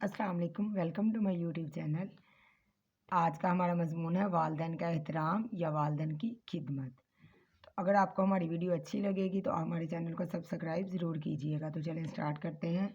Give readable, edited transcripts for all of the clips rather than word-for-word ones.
अस्सलाम वालेकुम, welcome to my YouTube channel. आज का हमारा मज़मून है वालिदैन का एहतराम या वालिदैन की खिदमत। तो अगर आपको हमारी वीडियो अच्छी लगेगी तो हमारे चैनल को सब्सक्राइब ज़रूर कीजिएगा। तो चलें स्टार्ट करते हैं।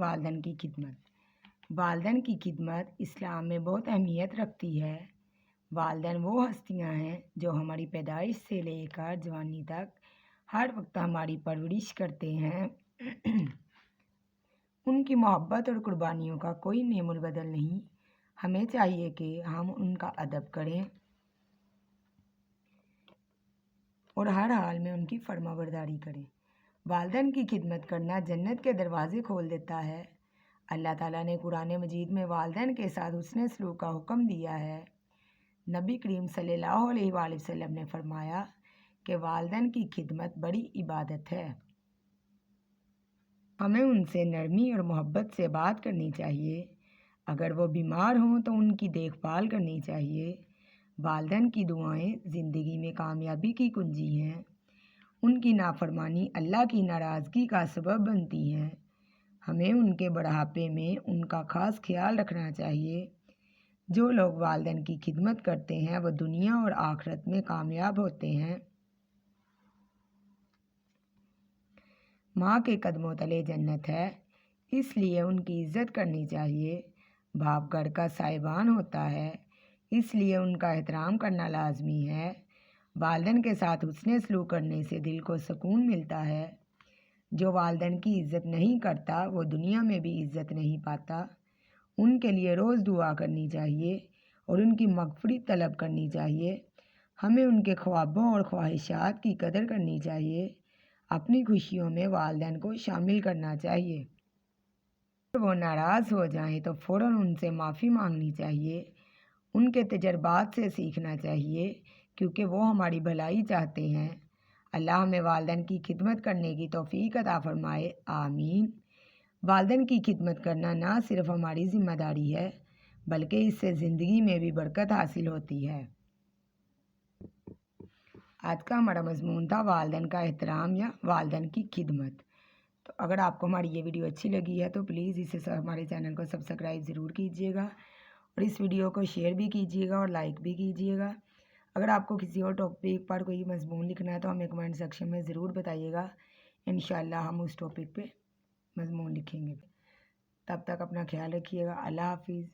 वालदैन की खिदमत। वालदैन की खिदमत इस्लाम में बहुत अहमियत रखती है। वालदैन वो हस्तियाँ हैं जो हमारी पैदाइश से लेकर जवानी तक हर वक्त हमारी परवरिश करते हैं। उनकी मोहब्बत और कुर्बानियों का कोई नेमुल बदल नहीं। हमें चाहिए कि हम उनका अदब करें और हर हाल में उनकी फरमाबरदारी करें। वालदैन की खिदमत करना जन्नत के दरवाज़े खोल देता है। अल्लाह ताला ने कुरान मजीद में वालदैन के साथ हुस्न सलूक का हुक्म दिया है। नबी करीम सल्लल्लाहु अलैहि वसल्लम ने फरमाया कि वालदैन की खिदमत बड़ी इबादत है। हमें उनसे नरमी और मोहब्बत से बात करनी चाहिए। अगर वो बीमार हों तो उनकी देखभाल करनी चाहिए। वालदैन की दुआएं ज़िंदगी में कामयाबी की कुंजी हैं। उनकी नाफरमानी अल्लाह की नाराज़गी का सबब बनती हैं। हमें उनके बुढ़ापे में उनका ख़ास ख्याल रखना चाहिए। जो लोग वालदैन की खिदमत करते हैं वो दुनिया और आखिरत में कामयाब होते हैं। माँ के कदमों तले जन्नत है, इसलिए उनकी इज़्ज़त करनी चाहिए। बाप घर का साहिबान होता है, इसलिए उनका एहतराम करना लाजमी है। वालदैन के साथ हुस्न सलूक करने से दिल को सुकून मिलता है। जो वालदैन की इज़्ज़त नहीं करता वो दुनिया में भी इज़्ज़त नहीं पाता। उनके लिए रोज़ दुआ करनी चाहिए और उनकी मग़फ़िरत तलब करनी चाहिए। हमें उनके ख्वाबों और ख्वाहिशात की कदर करनी चाहिए। अपनी खुशियों में वालदैन को शामिल करना चाहिए। अगर वो नाराज़ हो जाएं तो फ़ौरन उनसे माफ़ी मांगनी चाहिए। उनके तजर्बात से सीखना चाहिए क्योंकि वो हमारी भलाई चाहते हैं। अल्लाह हमें वालदैन की खिदमत करने की तौफ़ीक अता फ़रमाए, आमीन। वालदैन की खिदमत करना ना सिर्फ़ हमारी ज़िम्मेदारी है बल्कि इससे ज़िंदगी में भी बरकत हासिल होती है। आज का हमारा मज़मून था वालदैन का एहतराम या वालदैन की खिदमत। तो अगर आपको हमारी ये वीडियो अच्छी लगी है तो प्लीज़ इसे हमारे चैनल को सब्सक्राइब ज़रूर कीजिएगा और इस वीडियो को शेयर भी कीजिएगा और लाइक भी कीजिएगा। अगर आपको किसी और टॉपिक पर कोई मज़मून लिखना है तो हमें कमेंट सेक्शन में ज़रूर बताइएगा। इंशाअल्लाह हम उस टॉपिक पे मज़मून लिखेंगे। तब तक अपना ख्याल रखिएगा। अल्लाह हाफिज़।